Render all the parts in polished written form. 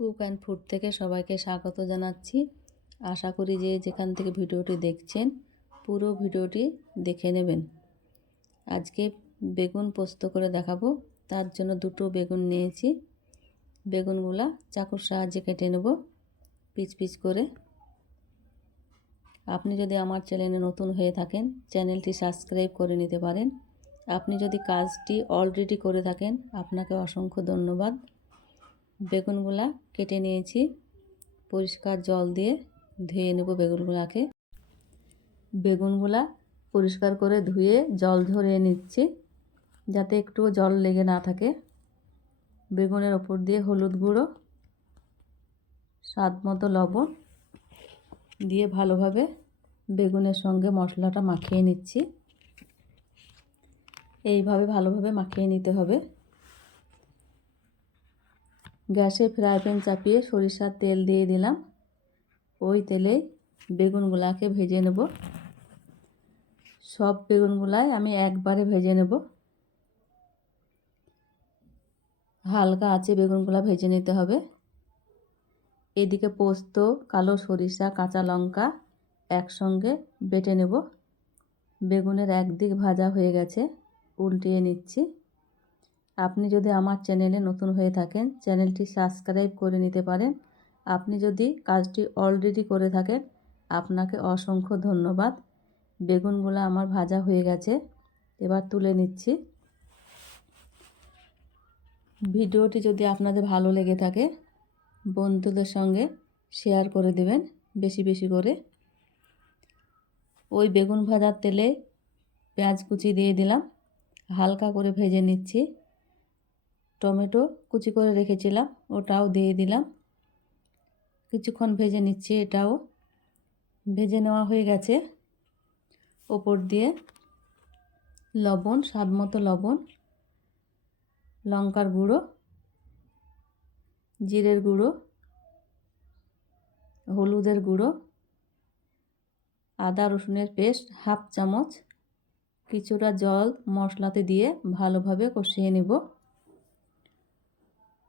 Cook and food থেকে সবাইকে স্বাগত জানাচ্ছি। আশা করি যে যেখান থেকে ভিডিওটি দেখছেন পুরো ভিডিওটি দেখে নেবেন। আজকে বেগুন পোস্ত করে দেখাবো। তার জন্য দুটো বেগুন নিয়েছি। বেগুনগুলা চাকুর সাহায্যে কেটে নেব পিচ পিচ করে। আপনি যদি আমার চ্যানেলে নতুন হয়ে থাকেন চ্যানেলটি সাবস্ক্রাইব করে নিতে পারেন। আপনি যদি কাজটি অলরেডি করে থাকেন আপনাকে অসংখ্য ধন্যবাদ। বেগুনগুলা কেটে নিয়েছি, পরিষ্কার জল দিয়ে ধুয়ে নেব বেগুনগুলাকে। বেগুনগুলা পরিষ্কার করে ধুয়ে জল ঝরিয়ে নিচ্ছি যাতে একটু জল লেগে না থাকে। বেগুনের ওপর দিয়ে হলুদ গুঁড়ো, স্বাদ মতো লবণ দিয়ে ভালোভাবে বেগুনের সঙ্গে মশলাটা মাখিয়ে নিচ্ছি। এইভাবে ভালোভাবে মাখিয়ে নিতে হবে। গ্যাসে ফ্রাই প্যান চাপিয়ে সরিষার তেল দিয়ে দিলাম। ওই তেলে বেগুনগুলাকে ভেজে নেব। সব বেগুনগুলাই আমি একবারে ভেজে নেব। হালকা আঁচে বেগুনগুলা ভেজে নিতে হবে। এদিকে পোস্ত, কালো সরিষা, কাঁচা লঙ্কা একসঙ্গে বেটে নেব। বেগুনের একদিক ভাজা হয়ে গেছে, উল্টিয়ে নিচ্ছি। আপনি যদি আমার চ্যানেলে নতুন হয়ে থাকেন চ্যানেলটি সাবস্ক্রাইব করে নিতে পারেন। আপনি যদি কাজটি অলরেডি করে থাকেন আপনাকে অসংখ্য ধন্যবাদ। বেগুনগুলো আমার ভাজা হয়ে গেছে, এবার তুলে নিচ্ছি। ভিডিওটি যদি আপনাদের ভালো লেগে থাকে বন্ধুদের সঙ্গে শেয়ার করে দেবেন বেশি বেশি করে। ওই বেগুন ভাজার তেলে পেঁয়াজ কুচি দিয়ে দিলাম, হালকা করে ভেজে নিচ্ছি। টমেটো কুচি করে রেখেছিলাম ওটাও দিয়ে দিলাম, কিছুক্ষণ ভেজে নিচ্ছি। এটাও ভেজে নেওয়া হয়ে গেছে। ওপর দিয়ে লবণ, স্বাদ মতো লবণ, লঙ্কার গুঁড়ো, জিরের গুঁড়ো, হলুদের গুঁড়ো, আদা রসুনের পেস্ট হাফ চামচ, কিছুটা জল মশলাতে দিয়ে ভালোভাবে কষিয়ে নেব।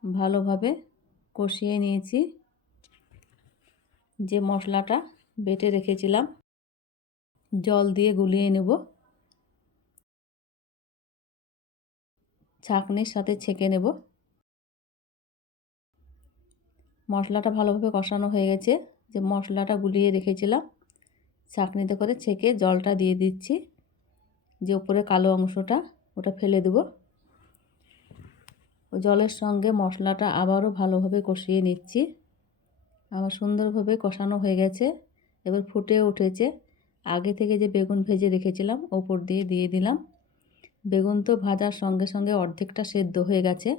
ভালোভাবে কষিয়ে নিয়েছি। যে মশলাটা বেটে রেখেছিলাম জল দিয়ে গুলিয়ে নেব। ছাঁকনির সাথে ছেঁকে নেব। মশলাটা ভালোভাবে কষানো হয়ে গেছে। যে মশলাটা গুলিয়ে রেখেছিলাম ছাঁকনিতে করে ছেঁকে জলটা দিয়ে দিচ্ছি। যে উপরে কালো অংশটা ওটা ফেলে দেব। জলের সঙ্গে মশলাটা আবারও ভালোভাবে কষিয়ে নিচ্ছি। আমার সুন্দরভাবে কষানো হয়ে গেছে, এবার ফুটে উঠেছে। আগে থেকে যে বেগুন ভেজে রেখেছিলাম ওপর দিয়ে দিয়ে দিলাম। বেগুন তো ভাজার সঙ্গে সঙ্গে অর্ধেকটা সেদ্ধ হয়ে গেছে।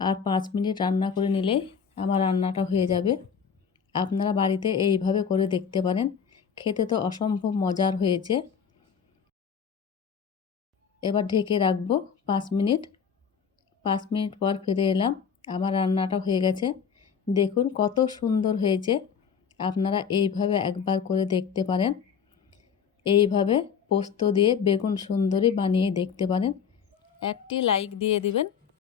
আর 5 মিনিট রান্না করে নিলেই আমার রান্নাটা হয়ে যাবে। আপনারা বাড়িতে এইভাবে করে দেখতে পারেন, খেতে তো অসম্ভব মজার হয়েছে। এবার ঢেকে রাখবো 5 মিনিট। 5 মিনিট পর ফিরে এলাম, আমার রান্নাটা হয়ে গেছে। দেখুন কত সুন্দর হয়েছে। আপনারা এইভাবে একবার করে দেখতে পারেন। এইভাবে পোস্ত দিয়ে বেগুন সুন্দরী বানিয়ে দেখতে পারেন। একটি লাইক দিয়ে দিবেন।